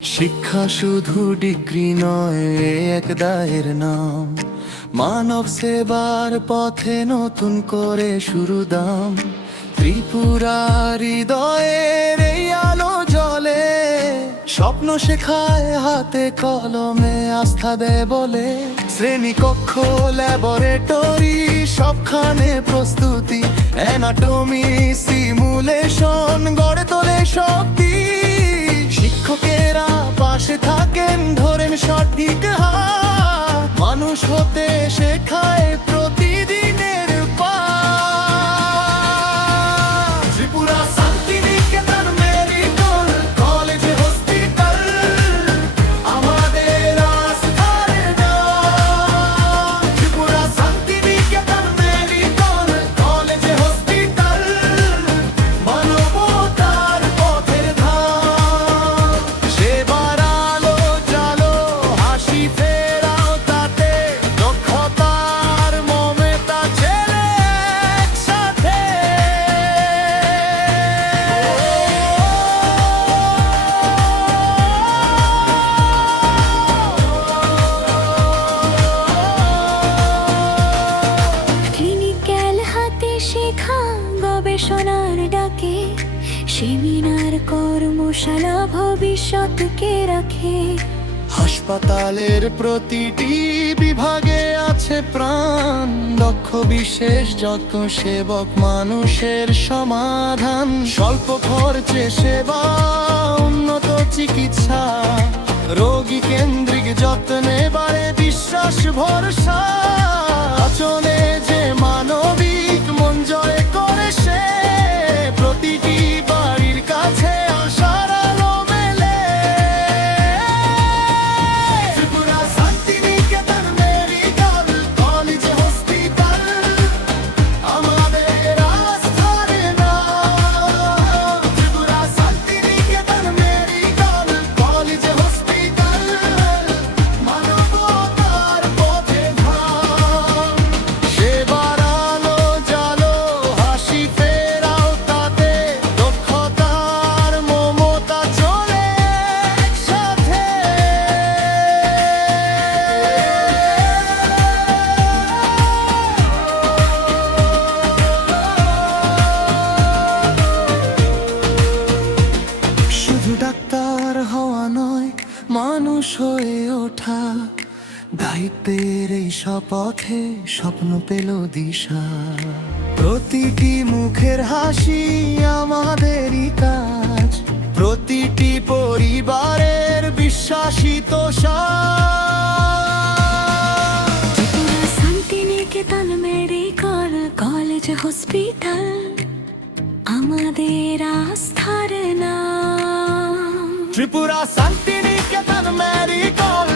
শিক্ষা শুধু ডিগ্রি নয়, এক দায়ের নাম। মানব সেবার পথে নতুন করে শুরু দাম। ত্রিপুরার হৃদয়ের এই আলো জ্বলে, স্বপ্ন শেখায় হাতে কলমে, আস্থা দেয় বলে। শ্রেণীকক্ষ, ল্যাবরেটরি, সবখানে প্রস্তুতি। অ্যানাটমি, সিমুলেশন গড়ে তোলে শক্তি। শিক্ষকেরা পাশে থাকেন, ধরেন সঠিক হাত। মানুষ হতে শেখায় প্রতিদিনের পাঠ। Tripura Santiniketan medical college hospital আমাদের আস্থার নাম। Tripura Santiniketan medical college hospital মানবতার পথের ধাম। সেবার আলো জালো, হাসি ফেরাও তাতে, দক্ষতার মমতা ছেলে একসাথে। ক্লিনিক্যাল হাতে শেখা, গবেষণার ডাকে, সেমিনার কর্মশালা ভবিষ্যৎকে রাখে। হাসপাতালের প্রতিটি বিভাগে আছে প্রাণ, দক্ষ বিশেষ যত্ন সেবক, মানুষের সমাধান। স্বল্প খরচে সেবা, উন্নত চিকিৎসা, রোগী কেন্দ্রিক যত্নে বাড়ে বিশ্বাস ভরসা। আচলে যে মানবিক মন জয় করে সে, প্রতিটি বাড়ির কাছে আশার আলো মেলে। Tripura Santiniketan medical college hospital আমাদের আস্থার নাম। Tripura Santiniketan medical college hospital মানবতার পথে ধাম। সেবার আলো জালো, হাসি ফেরাও তাতে, দক্ষতার মমতা চলে একসাথে। শুধু ডাক্তার হওয়া নয়, মানুষ হয়ে ওঠা। দায়িত্বের এই শপথে স্বপ্ন পেল দিশা। প্রতিটি মুখের হাসি আমাদেরই কাজ, প্রতিটি পরিবারের বিশ্বাসিত সাথ। Tripura Santiniketan medical college hospital আমাদের আস্থার নাম। ত্রিপুরা শান্তিনিকেতন মেডিকেল